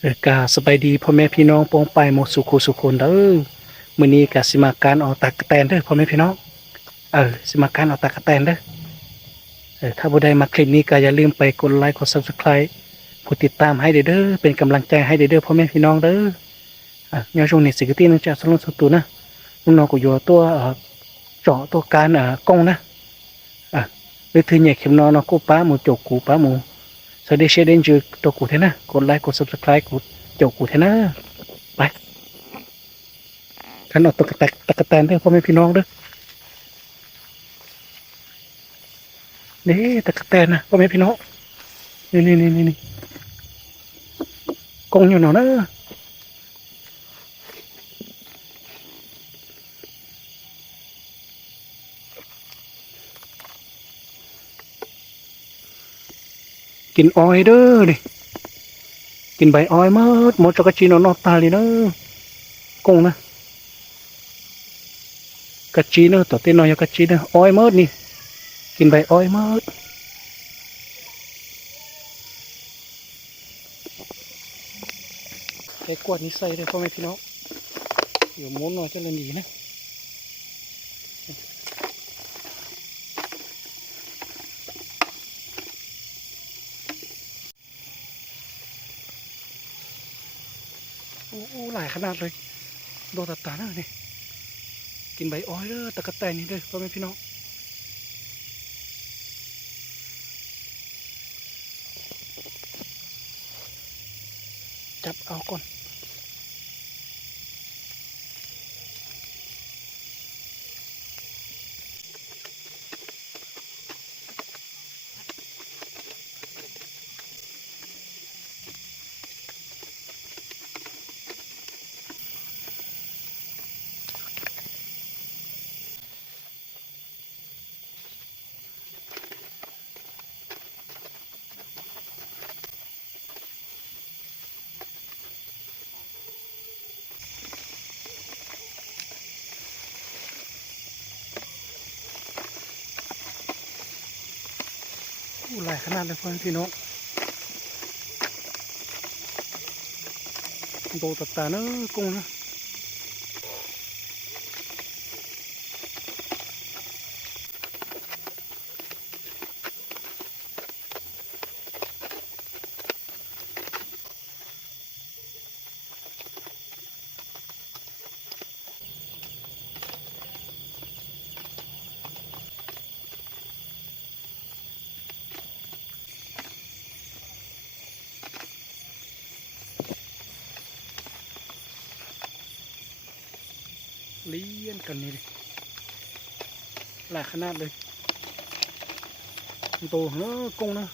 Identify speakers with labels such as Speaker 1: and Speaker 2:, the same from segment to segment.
Speaker 1: เออกาสบายดีพ่อแม่พี่น้องปองไปหมดสุขสุคนเด้อมื้อนี้กะสิมาการเอาตากแตนเด้อพ่อแม่พี่น้องเออสิมาการเอาตากแตนเด้อเออถ้าบ่ได้มาคลิปนี้ก็อย่าลืมไปกดไลค์กด Subscribe กดติดตามให้เด้อเป็นกำลังใจให้เด้อพ่อแม่พี่น้องเด้ออะยาช่วงนี้สิกตีนึงจะสรุปสุดตัวนะลุงน้องก็อยู่ตัวเอ่อเจาะตัวการอ่ากงนะอะหรือถือเนี่ยเข็มนอนกูป้าหมูจกกูป้าหมู สวัสดีเชดเดนจือตัวกูเทนะกดไลค์กด subscribe กดจกกูเทนะไปขันออกตะกะแตกตะกะแตนเด้อพ่อแม่พี่น้องเด้อนี่ตะกะแตนนะพ่อแม่พี่น้องนี่นี่นี่นี่นี่กงอยู่หนอเนอ กินอ้อยเด้อนี่กินใบอ้อยหมดหมดจักรจีนอนอตาเลยเนอะกงนะกระจีเนอะต่อเต้นน้อยกระจีเนอะอ้อยหมดนี่ กินใบอ้อยหมดไอ้กวดนี้ใส่เลยพ่อแม่พี่น้องเดี๋ยวม้วนหน่อยจะเล่นดีนะ โอ้หลายขนาดเลยโดนตัดตาหน้าเนี่ยกินใบอ้อยเด้อตะกะแตนนี่เด้อพ่อแม่พี่น้องจับเอาก่อน หลายขนาดเลยเพื่อนพี่น้องโตตัดตาเนอะกุ้งนะ เลี้ยนกันนี่เลยหลายขนาดเลย โตเนอะกุ้งนะ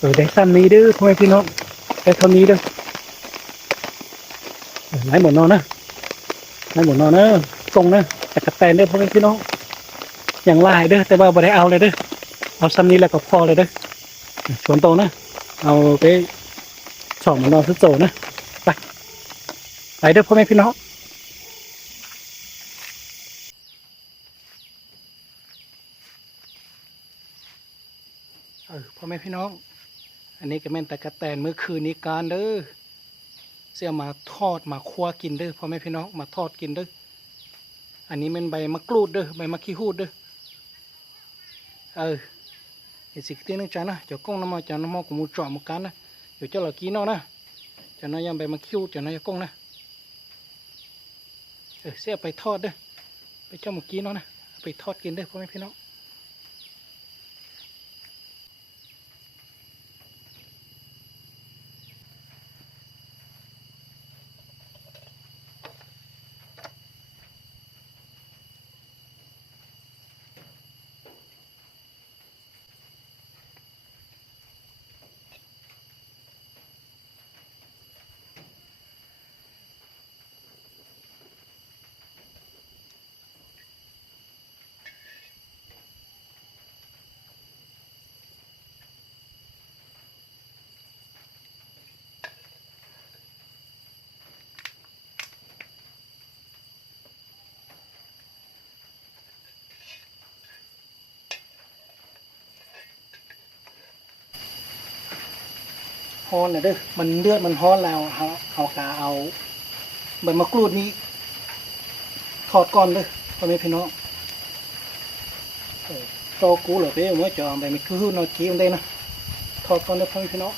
Speaker 1: เออได้ซ้ำนี้เด้อพ่อแม่พี่น้องได้เท่านี้เด้อไหนหมดนอนนะไหนหมดนอนนะตรงนะแต่กระแตนเด้อพ่อแม่พี่น้องอย่างลายเด้อแต่ว่าบ่ได้เอาเลยเด้อเอาซ้ำนี้แล้วก็พอเลยเด้อชวนโตนะ เอาไปสองหมอนนอนสุดโตนะไปไปเด้อพ่อแม่พี่น้องเออพ่อแม่พี่น้อง อันนี้ก็แม่นแต่กระแตนเมื่อคืนนี้การเด้อเสียมาทอดมาคั่วกินเด้อพ่อแม่พี่น้องมาทอดกินเด้ออันนี้เป็นใบมะกรูดเด้อใบมะขี้หูดเด้อเออเดี๋ยวสิกตีนึงจานะเจ้ากล้องน้ำมาจ้าน้ำมากูมูจ่อมากันนะเดี๋ยวเจ้าหลักกี้นาะนะจาน้อยยังใบมะขี้หูดจาน้อยกล้องนะเออเสียไปทอดเด้อไปเจ้าเมื่อกี้นาะนะไปทอดกินเด้อพ่อแม่พี่น้อง ฮ้อนนะเด้อมันเลือดมันฮ้อนแล้วเอาเอากาเอาใบมะกรูดนี้ทอดก่อนเด้อพ่อแม่พี่น้องโตกูเหรอเป้เมื่อจอมใบมะกรูดนอจีมันได้นะทอดก่อนเด้อพ่อแม่พี่น้อง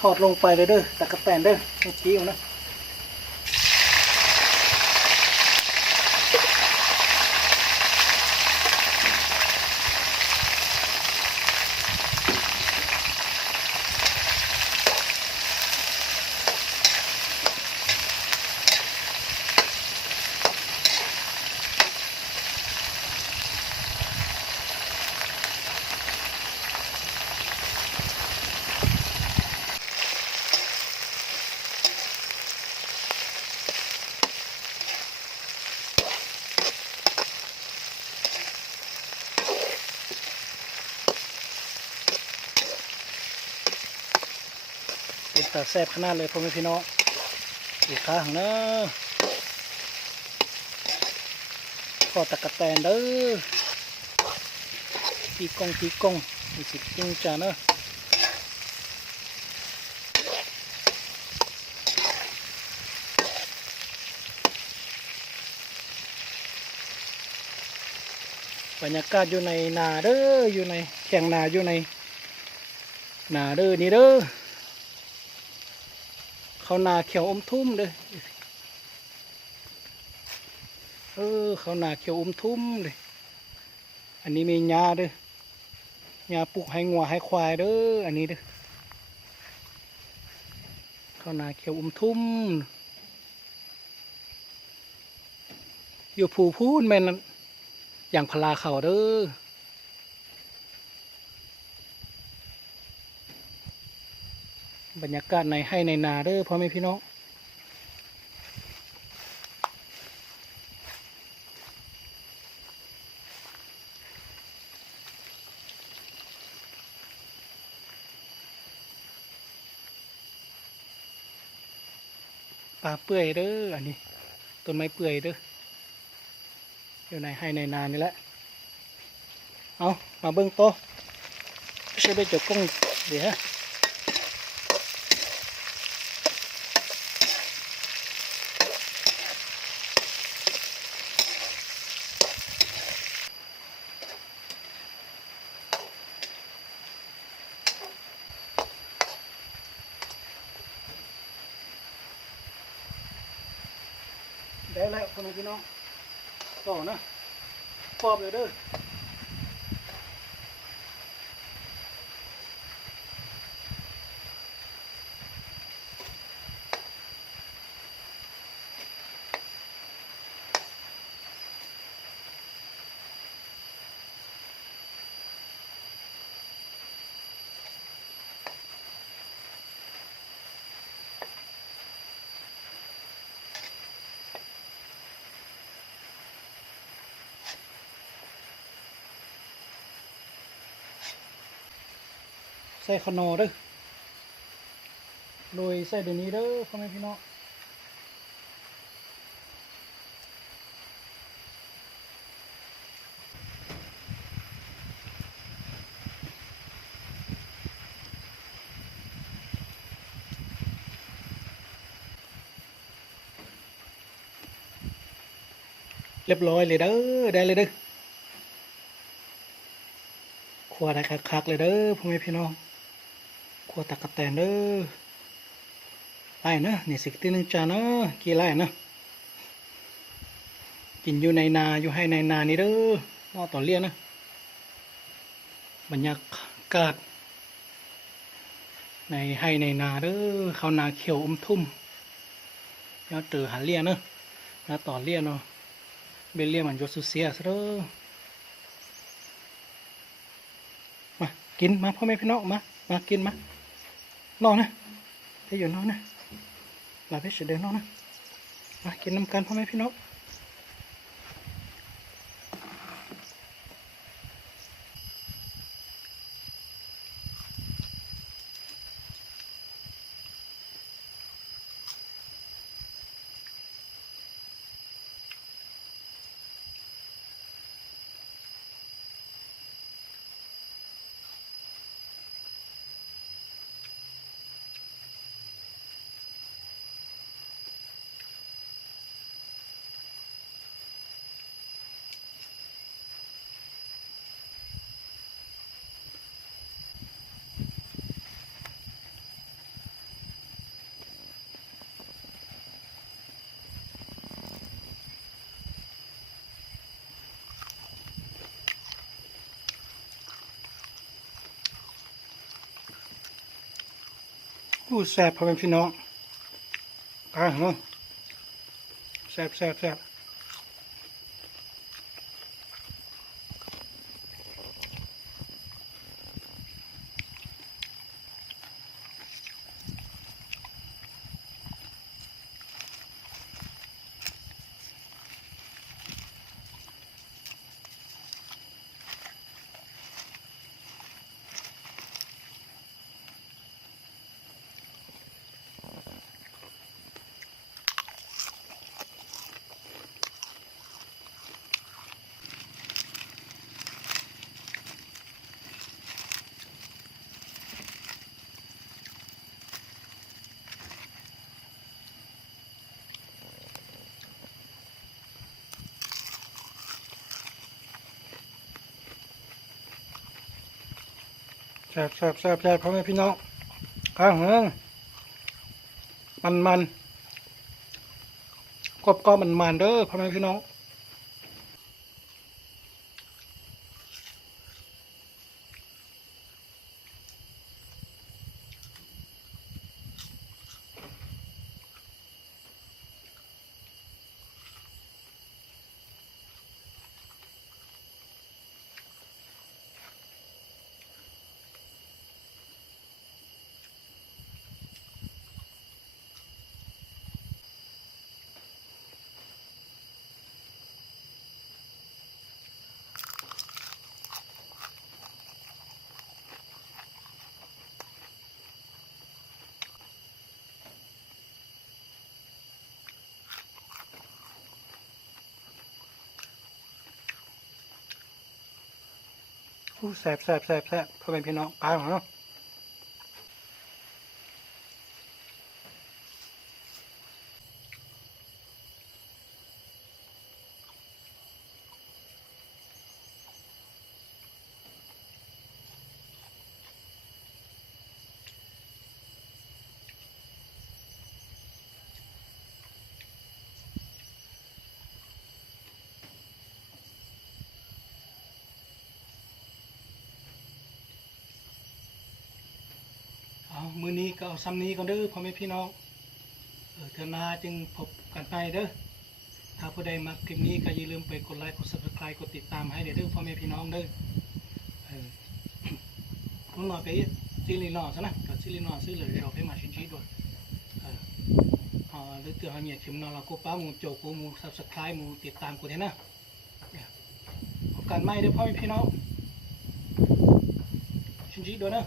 Speaker 1: ทอดลงไปเลยเด้อตะกะแตนเด้อเมื่อกี้นะ แซ่บขนาดเลยพ่อแม่พี่น้องอีกครั้งนะทอตะกะแตนเด้อปีกงปีกงมีสิจริงจ้าเนอะบรรยากาศอยู่ในนาเด้ออยู่ในแข่งนาอยู่ในนาเด้อนี่เด้อ เขานาเขียวอมทุ่มเด้อเออเขานาเขียวอมทุ่มเลยอันนี้มีหญ้าเด้อหญ้าปลูกให้งัวให้ควายเด้ออันนี้เด้อเขานาเขียวอมทุ่มอยู่ภูพูนแม่นอย่างพลาเขาเด้อ บรรยากาศในให้ในนาเด้อพ่อแม่พี่น้องปลาเปื่อยเด้ออันนี้ต้นไม้เปื่อยเด้ออยู่ในให้ในนานี่แหละเอามาเบิ้งโต๊ะใช้ไปจบกล้องเดี๋ยวได้แล้วคนพี่น้อง ต่อนะปอบเลยเด้อ ส่ขนอเด้อโดยใส่เดี๋ยวนี้เด้อพ่อแม่พี่น้องเรียบร้อยเลยเด้อได้เลยเด้อครัวได้คักเลยเด้อพ่อแม่พี่น้อง ครัวตักะแตนเด้อไล่นะนี่สิกตีนึงจานเนาะกี่ไล่นะกินอยู่ในนาอยู่ให้ในนานี่เด้อนอกต่อเลี้ยนะบรรยากาศในให้ในนาเด้อเขาวนาเขียวอมทุ่มยอดเจอหาเลี้ยเนะแล้วต่อเลี้ยเนาะเบลเลี้ยมันยศสุเสียซะเด้อมากินมาพ่อแม่พี่น้องมามากินมา นอนนะไปอยู่นอนนะลาไปเฉยเดินนอนนะมากินน้ำกันพ่อแม่พี่น้อง อู้แซ่บพ่อแม่พี่น้องอ่าเนาะแซ่บแซ่บแซ่บ ซ่บแซ่บแซ่บแซ่บพ่อแม่พี่น้องอ่าเนาะมันมันกรอบก็มันมันเด้อพ่อแม่พี่น้อง แสบแสบแสบแสบพ่อแม่พี่น้องปลาของเนาะเอามือนี้ก็เอาซ้ำนี้ก่อนเด้อพ่อแม่พี่น้องเออเทื่อหนาจึงพบกันไปเด้อถ้าผู้ใดมาคลิปนี้ก็อย่าลืมไปกดไลค์กด subscribe กดติดตามให้เด้อพ่อแม่พี่น้องเด้อเออลุงหน่อยไปซิลินอซะนะก็ซิลินอซื้อเลยเราไปมาชินชีด้วยเอออ่าหรือเตือนให้เมียชิมนอเรากูป้ามูโจกูมู subscribe หมูติดตามกูเถอะนะพบกันใหม่เด้อพ่อแม่พี่น้องชินชีด้วยนะ